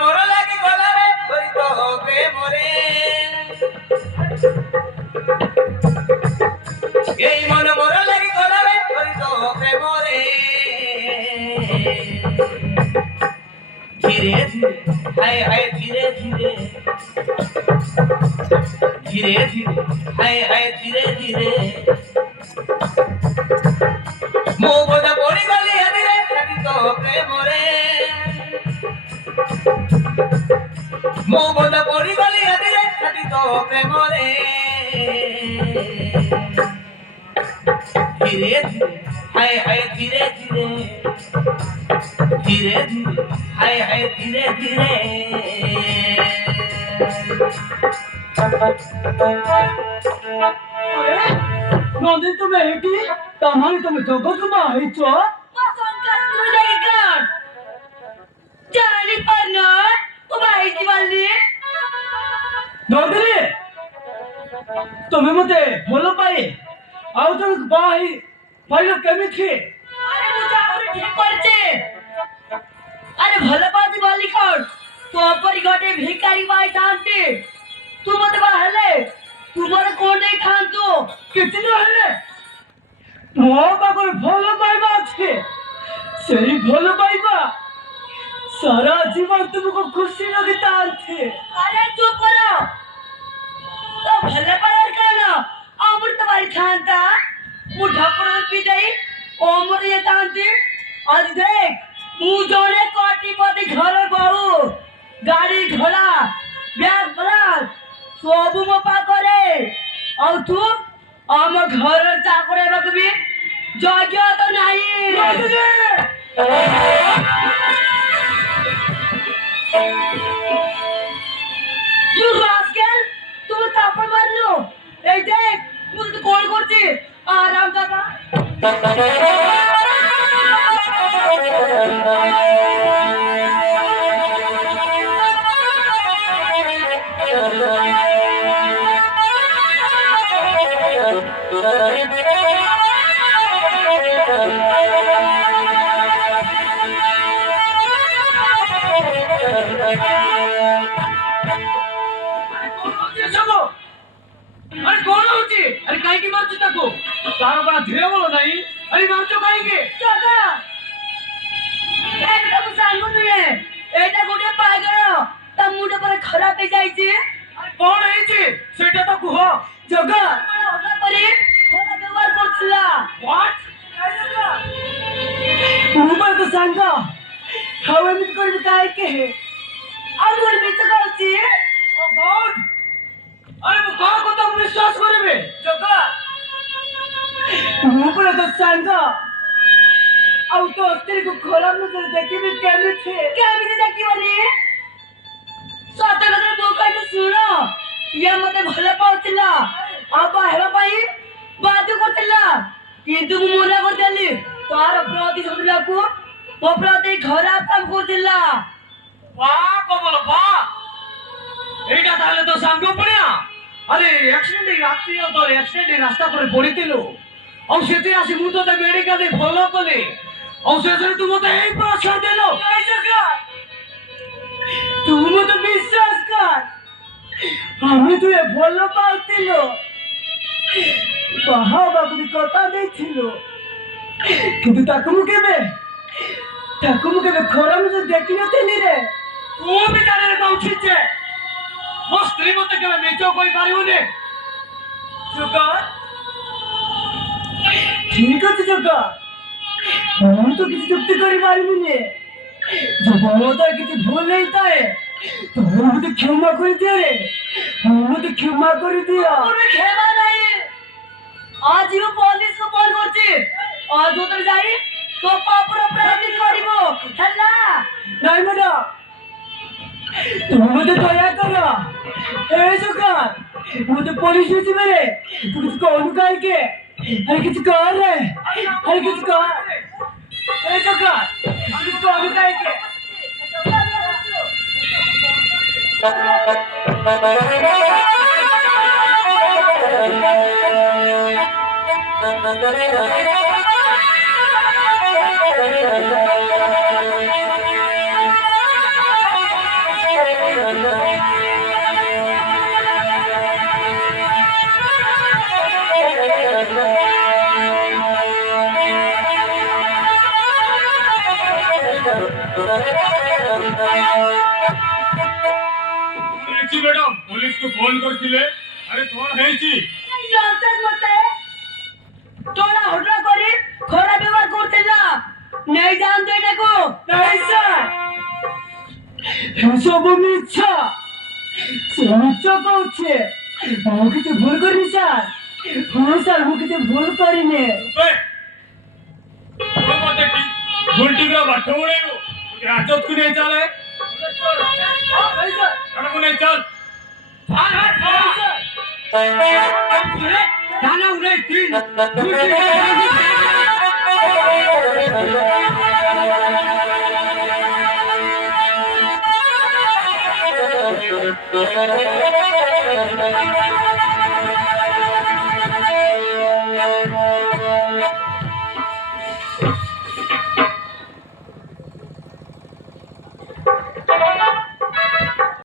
মোর লাগি গলারে করি তো প্রেমরে এই মন মোর লাগি গলারে করি তো প্রেমরে ধীরে ধীরে হায় হায় ধীরে ধীরে ধীরে ধীরে হায় হায় ধীরে ধীরে মো বোঝা পড়ি গলি ধীরে করি তো প্রেমরে মো বোঝা পড়ি গলি ধীরে করি তো প্রেমরে ধীরে ধীরে হায় হায় ধীরে ধীরে ধীরে ধীরে হায় হায় ধীরে ধীরে নদী তুমি এটি তামানি তুমি জগৎ মা হইছ মাসনকার তুই দেখি কার জানি পারন ও ভাইজি বললি নদী তুমি মতে ଭଲ পাই ଆଉ তুমি বাই পাইলো কেমিতি আরে বুঝা করে ঠিক করছে আরে ভালো পাতি বলি কর তো পরি গটে ভিখারি ভাই থানতে তু মতে বাহলে তোমার কোনে থানতো କିଛି ନହେଲେ ମୋ ପାଖରେ ଭଲ ପାଇବା ଅଛି ସେଇ ଭଲ ପାଇବା ସାରା ଜୀବନ ତୁମକୁ ଖୁସି ରଖିଥାନ୍ତି আরে চুপ করো তো ভালো পারার কারণ আমার তোমার থানতা মু ঢাপড় পি যাই ওমর ইয়ে থানতি আজ দেখ মু জনে কোটিপতি ঘর বাবু গাড়ি ঘোড়া ব্যাগ ব্রাস সবু মো পাকরে ଆଉ ତୁ ଆମ ଘରର ଚାକର ହେବାକୁ ବି ଯୋଗ୍ୟ ତ ନାହିଁ You rascal! ତୁ ତାପଣ ମାରିଲୁ ଏଇ ଦେଖ ମୁଁ ତତେ କଣ କରୁଛି ଆରାମ ଦାଦା अरे कौन होची अरे काहे की मारଛୁ ତାକୁ ତାର ବଡ ଧୀରେ ବୋଲ ନାହିଁ अरे ମାରଛୁ କାହିଁକି ଦାଦା ଏଇଟା ମୁଁ ସାଙ୍ଗ ନୁହେଁ ଏଇଟା ଗୋଟେ ପାଗଳ ତା ମୁଣ୍ଡ ପୁରା ଖରାପ ହେଇଯାଇଛି କଣ ହେଇଛି ସେଇଟା ତ କୁହ ଜଗା ହଲା ପରେ ଖରାପ ବ୍ୟବହାର କରୁଥିଲା what ମୁଁ ବା ତ ସାଙ୍ଗ ଆଉ ଏମିତି କରିବି କାହିଁକି ଆଉ ଗୋଟେ ମିଛ କହୁଛି ଓ ଗଡ୍ अरे ମୁଁ କାହା କଥାକୁ ବିଶ୍ୱାସ କରିବି ଜଗା ମୁଁ ପୁରା ତ ସାଙ୍ଗ ଆଉ ତୋ ସ୍ତ୍ରୀକୁ ଖରାପ ନଜର ଦେଖିବି କେମିତି ଦେଖିବନି ସତ କଥା ମୋ କହିଲେ ଶୁଣ ଇଏ ମତେ ଭଲ ପାଉଥିଲା ଆଉ ବାହା ହେବା ପାଇଁ ବାଧ୍ୟ କରୁଥିଲା କିନ୍ତୁ ମୁଁ ମନା କରିଦେଲି ତାର ପ୍ରତି ଶତ୍ରୁତାକୁ ମୋ ପ୍ରତି ଖରାପ କାମ କରୁଥିଲା वाह कमल वाह एटा ताले तो सांगो पड़िया अरे एक्सीडेंट रात्रि तो एक्सीडेंट रास्ता पर पड़ितिलो औ सेते आसी मु तो मेडिकल फॉलो कले औ सेसे तू मते एई प्रश्न देलो ए जगह तू मते विश्वास कर আমি তুই ভালো পাউতিলো বাহা বাবু কথা দেইছিলো কিন্তু তাকু মু কেবে খরাম যে দেখি নথিলি রে तू भी जाने उचित छे मो स्त्री मते केबे मेचो कोई पारिबोनी जगा ठीक আছে जगा हम तो किसी चुप्ति करी पारिबोनी जब मोदा किसी भूल नहीं थाए तो मुझे क्षमा कर दिया रे मुझे क्षमा कर दिया তুমি খেলা নাই আজ ইও পুলিশ কো ফোন করছি আজ ওদের যাই তো পাপর অপরাধী করিব হেলা नहीं मैडम तुम मुझे दया करो ए जुगार मुझे पुलिस से मेरे तू कुछ कौन कर के अरे कुछ कर रे अरे कुछ कर ए जुगार कुछ कौन कर के ହେଇଛି ମ୍ୟାଡାମ ପୋଲିସକୁ ଫୋନ କରିଥିଲେ ଆରେ କଣ ହେଇଛି ନନ୍ସେନ୍ସ ମତେ ଟୋଳା ହଟ୍ଟା କରି ଖରାପ ବ୍ୟବହାର କରୁଥିଲା ନେଇ ଯାଆନ୍ତୁ ଏଟାକୁ ନାଇଁ ସାର୍ ଏସବୁ ମିଛ ସେ ମିଛ କହୁଛି ମୁଁ କିଛି ଭୁଲ କରିନି ସାର୍ ହଁ ସାର୍ ମୁଁ କିଛି ଭୁଲ କରିନି ମତେ ଭୁଲଟିର ବାଟ ଉଳେଇବୁ ରାଜତକୁ ନେଇ ଚାଲେ ମ୍ୟାଡାମକୁ ନେଇ ଚାଲ Dana udah tin, Thank you.